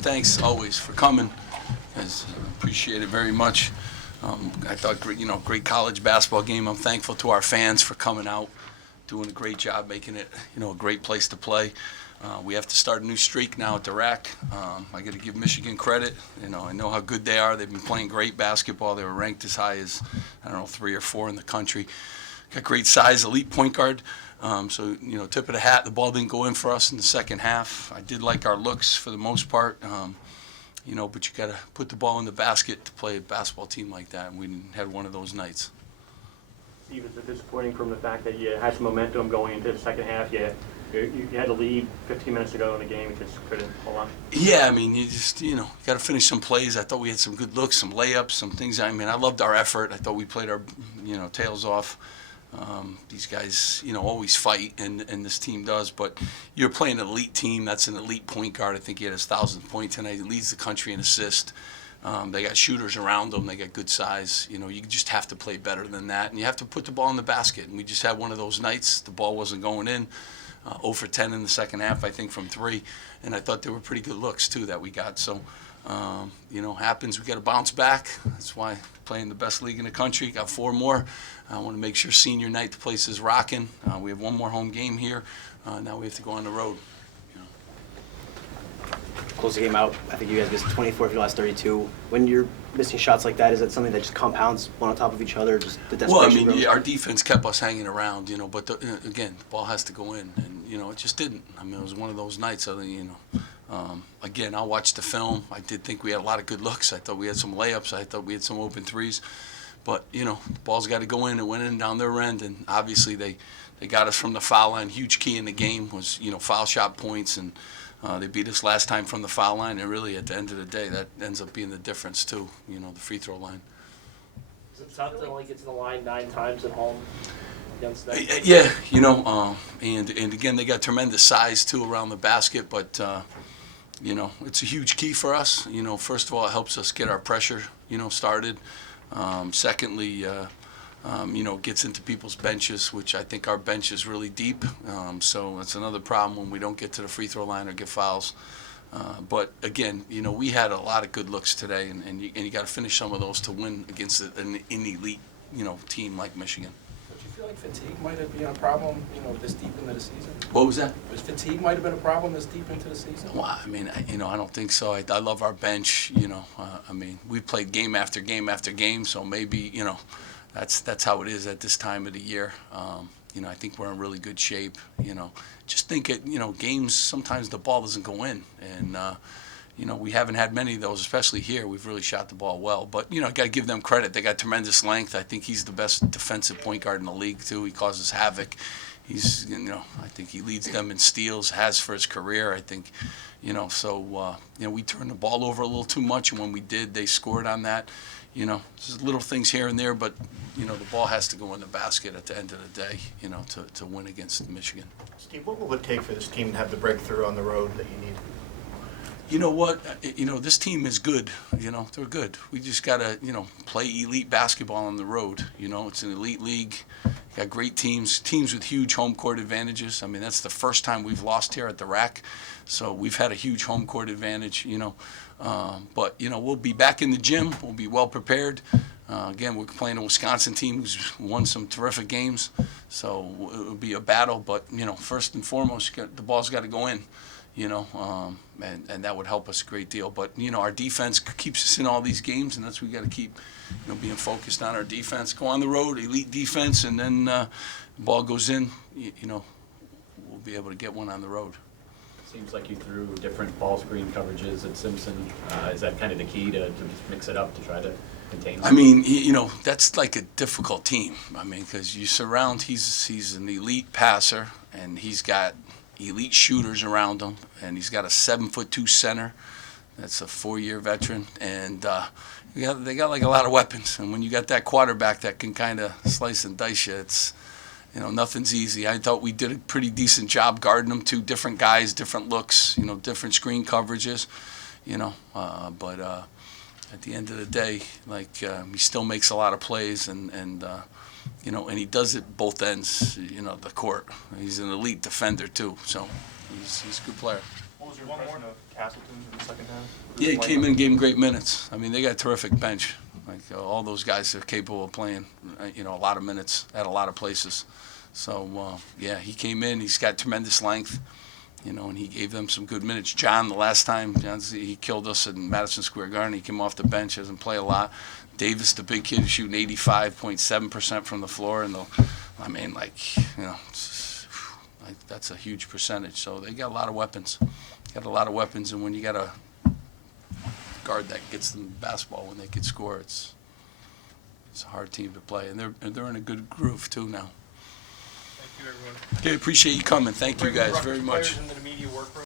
Thanks always for coming. Guys, appreciate it very much. I thought, great college basketball game. I'm thankful to our fans for coming out, doing a great job, making it, a great place to play. We have to start a new streak now at the RAC. I got to give Michigan credit. I know how good they are. They've been playing great basketball. They were ranked as high as, 3 or 4 in the country. Got great size, elite point guard. So, tip of the hat, the ball didn't go in for us in the second half. I did like our looks for the most part, but you got to put the ball in the basket to play a basketball team like that, and we had one of those nights. Steve, is it disappointing from the fact that you had some momentum going into the second half? You had a lead 15 minutes ago in the game, you just couldn't hold on? Yeah, you just, got to finish some plays. I thought we had some good looks, some layups, some things. I loved our effort. I thought we played our, tails off. These guys, always fight, and this team does. But you're playing an elite team. That's an elite point guard. I think he had his 1,000th point tonight. He leads the country in assists. They got shooters around them. They got good size. You just have to play better than that, and you have to put the ball in the basket. And we just had one of those nights. The ball wasn't going in. 0 for 10 in the second half, I think, from 3. And I thought they were pretty good looks, too, that we got. So, happens. We got to bounce back. That's why playing the best league in the country. Got 4 more. I want to make sure senior night the place is rocking. We have 1 more home game here. Now we have to go on the road. Close the game out. I think you guys missed 24 of your last 32. When you're missing shots like that, is that something that just compounds one on top of each other? Just the desperation grows? Our defense kept us hanging around, but again, the ball has to go in, and it just didn't. It was one of those nights. Again, I'll watch the film. I did think we had a lot of good looks. I thought we had some layups. I thought we had some open threes, but the ball's got to go in. It went in down their end, and obviously they got us from the foul line. Huge key in the game was foul shot points, and they beat us last time from the foul line, and really at the end of the day, that ends up being the difference too. The free throw line. Is it tough to only get to the line 9 times at home against them? Yeah, and again, they got tremendous size too around the basket, but it's a huge key for us. First of all, it helps us get our pressure, started. Secondly, gets into people's benches, which I think our bench is really deep. So that's another problem when we don't get to the free throw line or get fouls. But again, we had a lot of good looks today, and you got to finish some of those to win against an elite, team like Michigan. Don't you feel like fatigue might have been a problem, this deep into the season? What was that? Was fatigue might have been a problem this deep into the season? Well, I don't think so. I love our bench. We played game after game after game, so maybe, that's how it is at this time of the year. I think we're in really good shape. Just think games, sometimes the ball doesn't go in, and we haven't had many of those, especially here. We've really shot the ball well, but got to give them credit. They got tremendous length. I think he's the best defensive point guard in the league too. He causes havoc. He's I think he leads them in steals, has for his career. I think we turned the ball over a little too much, and when we did, they scored on that. Just little things here and there, but the ball has to go in the basket at the end of the day, to win against Michigan. Steve, what will it take for this team to have the breakthrough on the road that you need? You know what? This team is good. They're good. We just got to, play elite basketball on the road. It's an elite league. Got great teams with huge home court advantages. That's the first time we've lost here at the RAC. So we've had a huge home court advantage, But, we'll be back in the gym. We'll be well prepared. Again, we're playing a Wisconsin team who's won some terrific games. So it'll be a battle. But, first and foremost, the ball's got to go in. And that would help us a great deal. But, our defense keeps us in all these games, and that's what we got to keep, being focused on our defense. Go on the road, elite defense, and then the ball goes in, we'll be able to get one on the road. Seems like you threw different ball screen coverages at Simpson. Is that kind of the key to just mix it up to try to contain him? That's like a difficult team. Because you surround, he's an elite passer, and he's got elite shooters around him, and he's got a 7'2" center. That's a 4-year veteran, and they got like a lot of weapons. And when you got that quarterback that can kind of slice and dice you, it's nothing's easy. I thought we did a pretty decent job guarding them. 2 different guys, different looks, different screen coverages, But at the end of the day, he still makes a lot of plays, and he does it both ends, the court. He's an elite defender too, so he's a good player. What was your impression of Castleton in the second half? Yeah, he came in and gave him great minutes. I mean, they got a terrific bench. Like, all those guys are capable of playing, a lot of minutes at a lot of places. So, yeah, he came in. He's got tremendous length, and he gave them some good minutes. John, the last time, he killed us in Madison Square Garden. He came off the bench, doesn't play a lot. Davis, the big kid, shooting 85.7% from the floor. And that's a huge percentage. So they got a lot of weapons. And when you got a guard that gets them basketball when they can score, it's a hard team to play. And they're in a good groove, too, now. Thank you, everyone. Okay, appreciate you coming. Thank you Bring guys Rutgers very much. players into the media workroom.